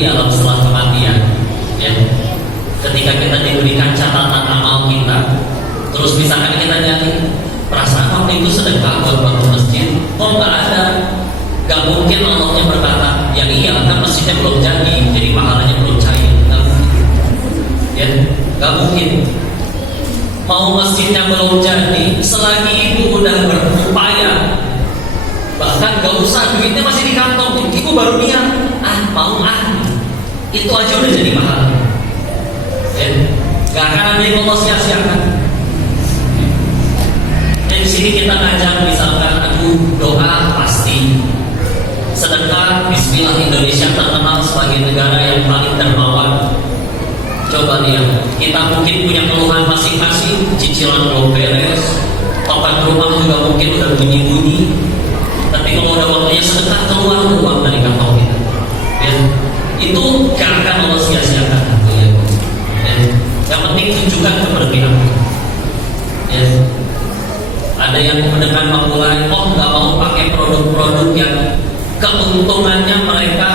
di alam setelah kematian, ya. Ketika kita diberikan catatan amal kita, terus misalkan kita nyari perasaan waktu itu sedekah buat bangun masjid, kok nggak ada? Gak mungkin Allahnya berkata, yang iya kan masjidnya belum jadi pahalanya belum cair. Gak mungkin, ya, gak mungkin. Mau masjidnya belum jadi, selagi ibu udah berupaya, bahkan gak usah duitnya masih di kantong, ibu baru niat, itu aja udah jadi pahala. Ya, gak akan ada yang Allah sia-siakan. Di sini kita ngajak misalkan aku doa pasti, sedekah Bismillah. Indonesia terkenal sebagai negara yang paling dermawan. Coba lihat, kita mungkin punya keluhan masing-masing, cicilan belum beres, token rumah juga mungkin udah bunyi-bunyi. Tapi kalau udah waktunya sedekah, keluar uang dari kantong kita. Ya, itu gak akan Allah sia-siakan. Ya, yang penting tunjukkan keberpihakan. Ya. Ada yang mendengar memulai, nggak mau pakai produk-produk yang keuntungannya mereka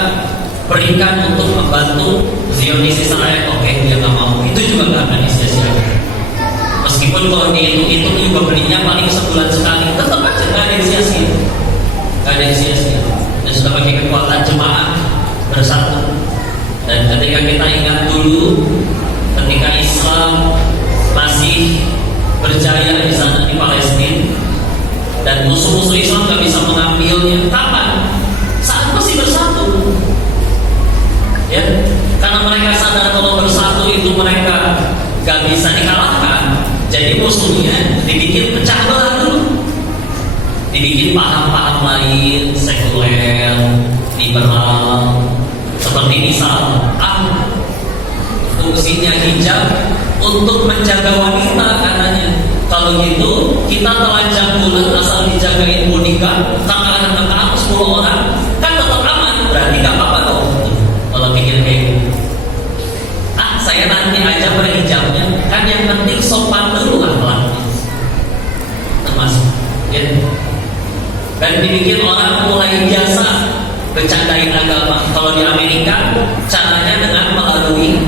berikan untuk membantu Zionis Israel. Oke, dia nggak mau. Itu juga nggak akan disia-siakan. Meskipun kalau dihitung-hitung juga belinya paling sebulan sekali, tetap aja nggak ada yang sia-sia. Nggak ada yang sia-sia. Dan sudah pakai kekuatan jemaah bersatu. Dan ketika kita ingat dulu, ketika Islam masih berjaya di sana di Palestina dan musuh-musuh Islam gak bisa mengambilnya. Kapan? Saat masih bersatu. Ya, karena mereka sadar kalau bersatu itu mereka gak bisa dikalahkan. Jadi musuhnya dibikin pecah belah dulu. Dibikin paham-paham lain, sekuler, liberal. Seperti misal, fungsinya hijab untuk menjaga wanita katanya. Kalau gitu kita telanjang bulan asal dijagain bodyguard, kakak-kakak 10 orang kan tetap aman. Berarti gak apa-apa dong. Kalau pikir kayak gitu, saya nanti aja berhijabnya. Kan yang penting sopan dulu akhlaknya, termasuk ya. Dan dibikin orang mulai biasa bercandain agama. Kalau di Amerika caranya dengan melalui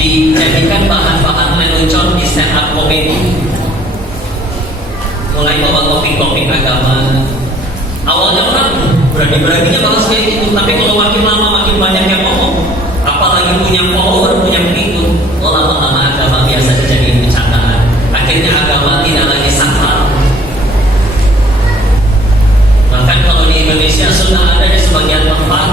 dijadikan bahan-bahan lelucon di stand up comedy. Mulai bawa topik-topik agama. Awalnya orang berani-beraninya bahas kayak gitu, tapi kalau makin lama makin banyak yang ngomong, apalagi punya follower, punya pengikut, lama-lama agama biasa dijadiin bercandaan. Akhirnya agama tidak lagi sakral. Bahkan kalau di Indonesia sudah ada di sebagian tempat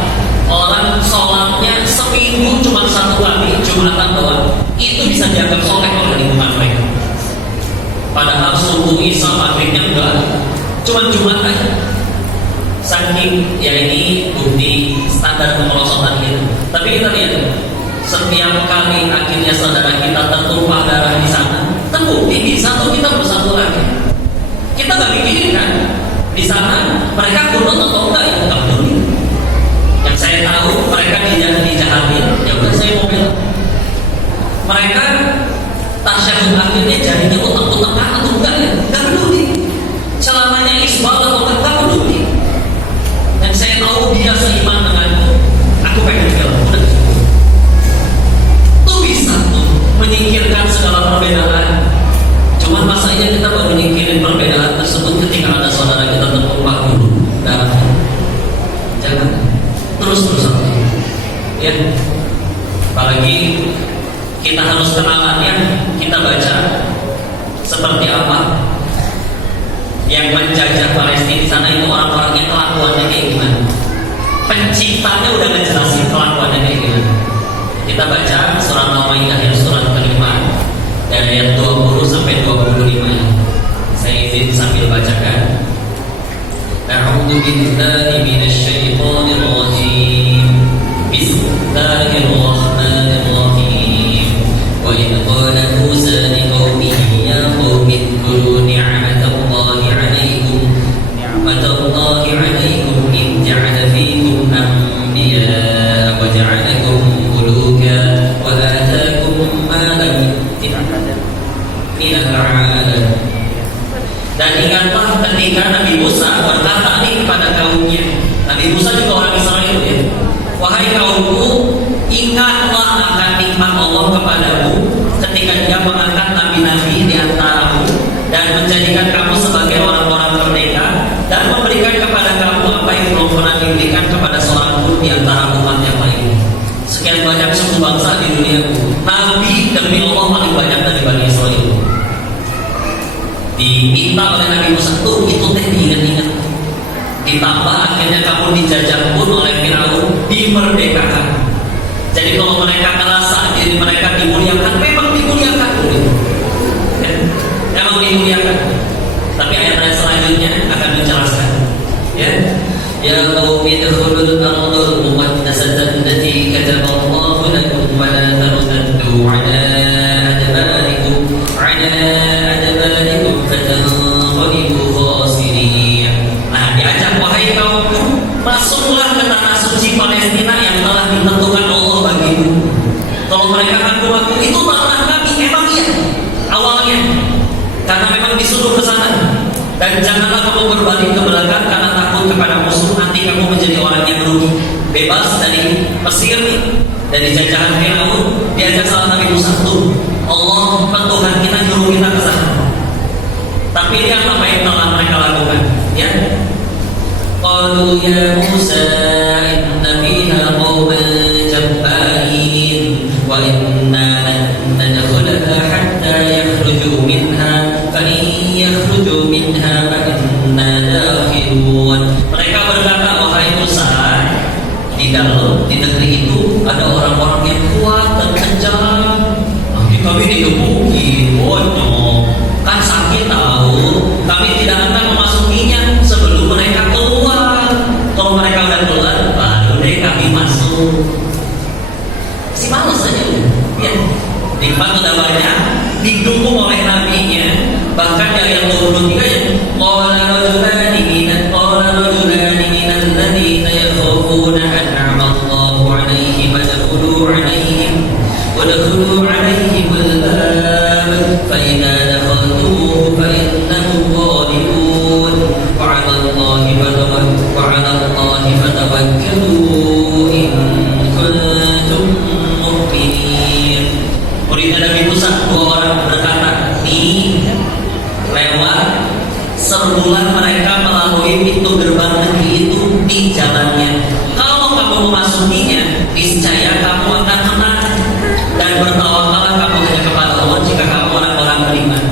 orang sholatnya seminggu cuma 1 kali, Jumatan doang, itu bisa dianggap soleh oleh lingkungan mereka. Padahal subuh Isya maghribnya enggak, cuma Jumat aja. Saking ya ini bukti standar kemelosotan kita. Tapi kita lihat, setiap kali akhirnya saudara kita tertumpah darah di sana, terbukti di satu kita bersatu lagi. Kita nggak mikirin kan di sana mereka kunut atau enggak, ya nggak peduli. Yang saya tahu mereka dijahatin, ya udah saya mau bela. Mereka tasyahud akhirnya jadinya utak-utakan atau enggak, ya nggak peduli. Celananya isbal atau enggak peduli. Dan saya tahu dia seiman denganku, aku pengen bela. Itu bisa tuh menyingkirkan segala perbedaan. Cuman masalahnya kita baru nyingkirin perbedaan tersebut ketika ada saudara kita tertumpah dulu darahnya. Jangan terus-terusan, ya. Apalagi kita harus kenalannya, kita baca seperti apa yang menjajah Palestina di sana itu, orang-orangnya kelakuannya kayak gimana. Penciptanya udah ngejelasin kelakuannya kayak gimana. Kita baca surah Al-Maidah yang surah kelima dari ayat 20 sampai 25. Saya izin sambil bacakan. A'udzu billahi minasy syaithanir rajim. Bismillahirrahmanirrahim. Wa idh qala Musa liqaumihi ya qaumi اذkuruu ni'matallahi 'alaikum id ja'ala fiikum anbiya'a wa ja'alakum muluka wa ataakum ma lam yu'ti ahadin. Dan ingatlah ketika Nabi Musa berkata kepada kaumnya. Nabi Musa juga orang Israel, ya. Wahai kaumku, sekian banyak suku bangsa di dunia. Nabi demi Allah paling banyak dari Bani Israel. Diminta oleh Nabi Musa tuh itu teh diingat-ingat. Ditambah akhirnya kamu dijajah pun oleh Firaun, dimerdekakan. Jadi kalau mereka merasa diri mereka dimuliakan, memang dimuliakan, ya, memang dimuliakan. Tapi ayat-ayat selanjutnya akan menjelaskan. Ya qaumi udkhulul ardal muqaddasatan allati kataballahu lakum wa la tartaddu ala adbarikum fatanqalibu khasirin. Nah, diajak wahai kaumku, masuklah ke tanah suci Palestina yang telah ditentukan Allah bagimu. Kalau mereka ngaku-ngaku itu tanah kami, emang iya awalnya, karena memang disuruh ke sana. Dan janganlah kamu berbalik ke belakang karena takut kepada musuh, nanti kamu menjadi orang yang rugi. Bebas dari Mesir dan jajahan Firaun, diajak sama Nabi Musa tuh. Allah Tuhan kita nyuruh kita ke sana. Tapi lihat apa yang telah mereka lakukan, ya. Qalu ya Musa inna fiha qauman jabbarin wa inna lan nadkhulaha hatta yakhruju minha fa in yakhruju minha fa inna dakhilun. Mereka berkata, wahai Musa, di dalam di negeri itu ada orang-orang yang kuat dan kencang. Nanti kami digebukin, bonyok. Kan sakit tahu, kami tidak akan memasukinya sebelum mereka keluar. Kalau mereka udah keluar, baru deh kami masuk. Si males aja ya. Nikmat udah banyak, didukung oleh nabinya. Bahkan dari yang turun juga ya. Qala rajulani minal ladzina yakhafuna an'ama Allahu 'alaihim wadkhulu 'alaihim al-bab fa idza dakhaltuhu fa innahum ghalibun wa 'ala Allahi fatawakkalu in kuntum mu'minin. Murid Nabi Musa, dua orang berkata, nih lewat serbulan mereka melalui pintu gerbang negeri itu di jalannya. Kalau kamu memasukinya, niscaya kamu akan menang dan bertawakallah kamu hanya kepada Allah jika kamu orang beriman.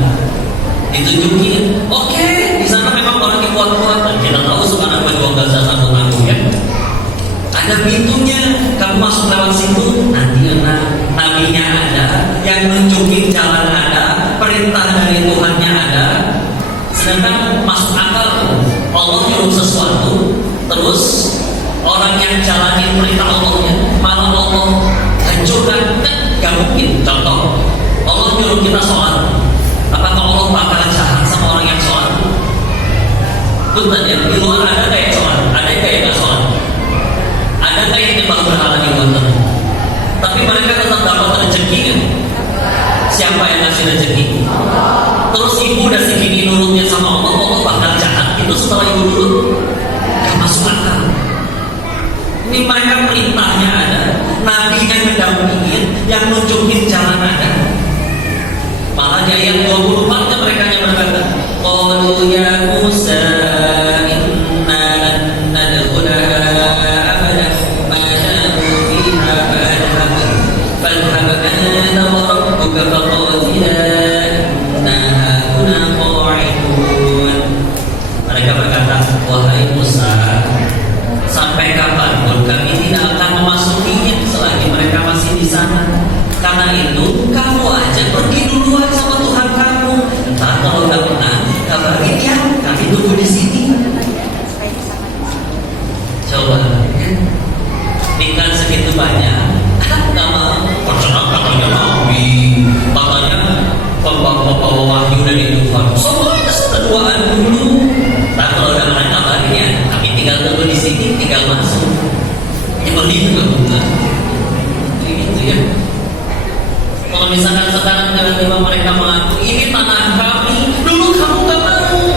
Ditunjukin, oke, di sana memang orang yang kuat-kuat dan kita tahu sekarang berjuang Gaza satu tahun ya. Ada pintunya, kamu masuk lewat situ, nanti nabinya ada, yang nunjukin jalan ada, perintah dari Tuhannya ada. Sedangkan masuk akal, Allah nyuruh sesuatu, terus orang yang jalanin perintah Allahnya malah Allah hancurkan, kan gak mungkin. Contoh, Allah nyuruh kita sholat, apakah Allah bakal jahat sama orang yang sholat? Betul ya, di luar ada kayak sholat, ada kayak gak sholat, ada kayak nyembah berhala di luar sana. Tapi mereka tetap dapat rezeki kan? Siapa yang ngasih rezeki? Terus ibu udah segini nurutnya sama Allah, Allah bakal jahat itu setelah ibu nurut? Gak masuk akal. Ini mereka perintahnya ada, nabi yang mendampingin, yang nunjukin jalan ada. Malah di ayat 24 mereka yang berkata, qalu ya Musa inna lan nadkhulaha abadan ma damu fiha fadhhab anta wa rabbuka faqatila inna hahuna qa'idun. Mereka berkata, wahai Musa, sampai kapanpun kami tidak akan memasukinya selagi mereka masih di sana. Karena itu kamu aja pergi duluan sama Tuhan kamu. Entah kalau udah menang, kabarin ya, kami tunggu di sini. Coba, tinggal segitu banyak. Nama percaya katanya Nabi, katanya pembawa wahyu dari Tuhan. Semuanya seteduaan dulu. Nah kalau udah menang kabarin ya, kami tinggal tunggu di sini, tinggal masuk. Ini pergi juga bukan? Gitu ya. Kalau misalkan sekarang tiba-tiba mereka mengaku ini tanah kami, dulu kamu gak mau.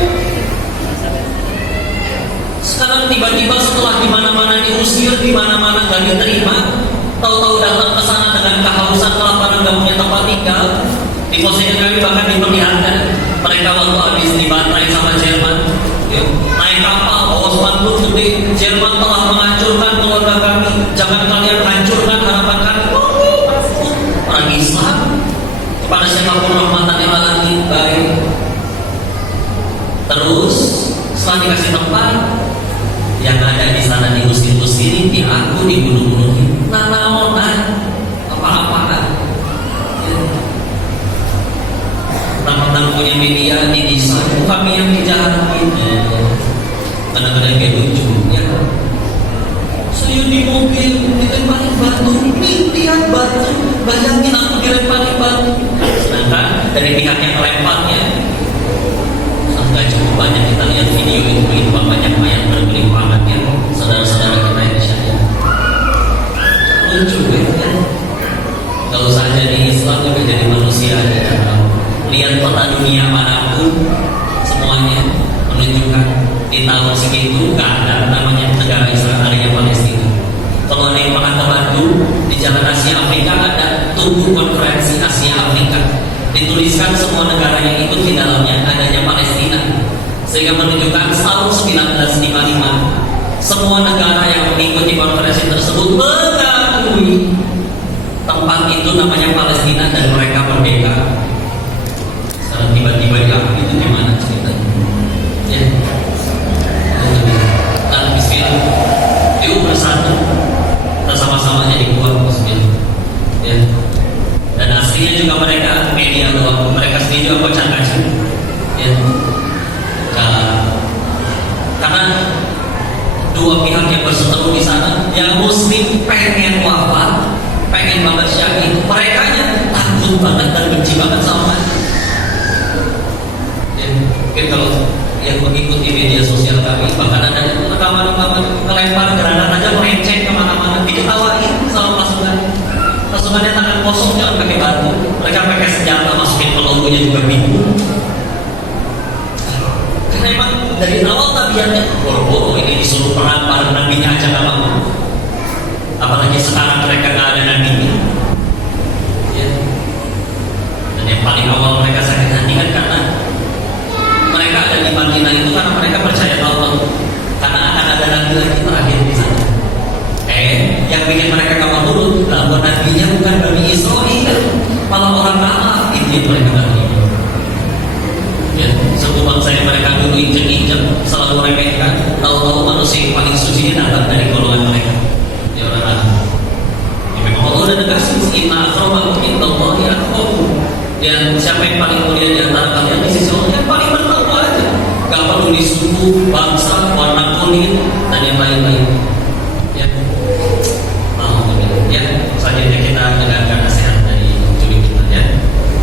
Sekarang tiba-tiba setelah di mana-mana diusir, di mana-mana gak diterima, tahu-tahu datang ke sana dengan kehausan kelaparan gak punya tempat tinggal. Di posisi kami bahkan diperlihatkan mereka waktu habis dibantai sama Jerman, naik kapal, bawa spanduk gede, Jerman telah menghancurkan keluarga kami, jangan kalian hancurkan harapan kami. siapapun rahmatan lil alamin, baik. Terus setelah dikasih tempat, yang ada di sana diusir-usirin, diangkut, dibunuh-bunuhin, nanaonan, apa-apaan. Teman-teman punya media di desain, kami yang dijalanin. Kadang-kadang kayak lucu, ya. Saya di mobil dilemparin batu, lihat batu, bayangin aku dilemparin batu. Sedangkan dari pihak yang melemparnya, nggak cukup banyak kita lihat video itu begitu banyak mayat bergelimpangan ya, saudara-saudara kita yang syariah. Lucu ya. Kalau saja di Islam juga jadi manusia aja. Lihat peta dunia manapun, semuanya menunjukkan di tahun segitu nggak ada namanya negara Israel, adanya Palestina. Kalau ada yang pernah ke Bandung di Jalan Asia Afrika ada Tugu Konferensi Asia Afrika, dituliskan semua negara yang ikut di dalamnya adanya Palestina, sehingga menunjukkan tahun 1955 semua negara yang mengikuti konferensi tersebut mengakui tempat itu namanya Palestina dan mereka merdeka. Sekarang tiba-tiba diakui, itu gimana ceritanya? Ya. Dan bismillah, yuk bersatu, kita sama-sama jadi kuat, bismillah. Ya. Dan aslinya juga mereka media doang, mereka sendiri juga kocak-kacir. Ya. Karena dua pihak yang berseteru di sana, yang Muslim pengen wafat, pengen banget syahid, mereka takut banget dan benci banget sama. Ya, mungkin kalau yang mengikuti media sosial kami, bahkan ada rekaman-rekaman ngelempar granat aja melenceng kemana-mana, diketawain sama pasukannya tangan kosong, jangan pakai batu, mereka pakai senjata, masukin ke logonya juga bingung. Karena emang dari awal tabiatnya boro-boro ini disuruh perang bareng nabinya aja gak mau. Apalagi sekarang mereka gak ada nabinya. Ya. Dan yang paling awal mereka sakit hati kan karena mereka ada di Madinah itu karena mereka percaya Allah, karena akan ada nabi lagi terakhir di sana. Yang bikin mereka gak mau turun, bahwa nabinya bukan Bani Israel, malah orang Arab, itu mereka gak mau. Ya, suku bangsa yang mereka dulu injek-injek, selalu remehkan, tahu-tahu manusia yang paling suci datang dari golongan mereka. Ya orang Arab. Ya, memang Allah udah negasi, inna akramakum indallahi atqakum. Dan siapa yang paling mulia di antara kalian di sisi Allah yang paling bertakwa aja. Gak peduli suku, bangsa,